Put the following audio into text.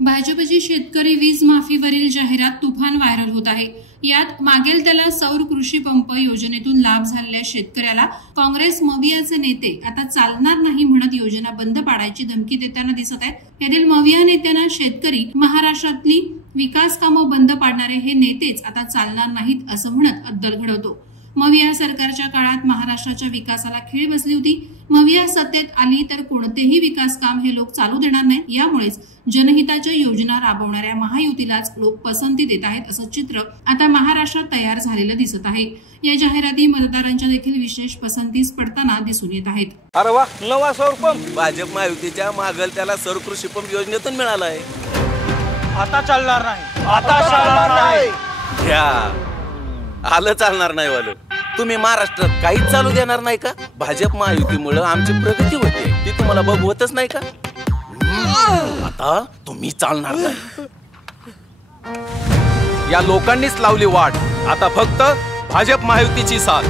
भाजपची शेतकरी वीज माफीवरील जाहिरात तुफान व्हायरल होत आहे। यात मागेल त्याला सौर कृषी पंप योजनेतून लाभ झालेल्या शेतकऱ्याला काँग्रेस मवियाचे नेते आता चालणार नाही म्हणत योजना बंद पाडायची धमकी देताना दिसत आहेत। यातील मविया नेत्यांना शेतकरी महाराष्ट्रातली विकास कामं बंद पाडणारे हे नेतेच आता चालणार नाहीत असं म्हणत अद्दल घडवतो। मविया सरकारच्या काळात महाराष्ट्राच्या विकासाला खीळ बसली होती। मविया सत्तेत आली तर कोणतेही विकास काम हे लोक चालू देणार नाही। यामुळेच जनहिताच्या योजना राबवणाऱ्या महायुतीलाच लोक पसंती देत आहेत असं चित्र आता महाराष्ट्रात तयार झालेलं दिसत आहे। या जाहिराती मतदारांच्या देखील विशेष पसंतीस पडताना दिसून येत आहेत। अरे वा, नवा सौर पंप भाजप महायुतीच्या मागल त्याला सौर कृषी पंप योजनेतून मिळाला आहे। आता चालणार नाही, आता चालणार नाही, आलं चालणार नाही वालं। तुम्ही महाराष्ट्रात काहीच चालू देणार नाही का? भाजप महायुतीमुळे आमची प्रगती होते ती तुम्हाला बघवतच नाही का? आता तुम्ही चालणार नाही। या लोकांनीच लावली वाट, आता फक्त भाजप महायुतीची साथ।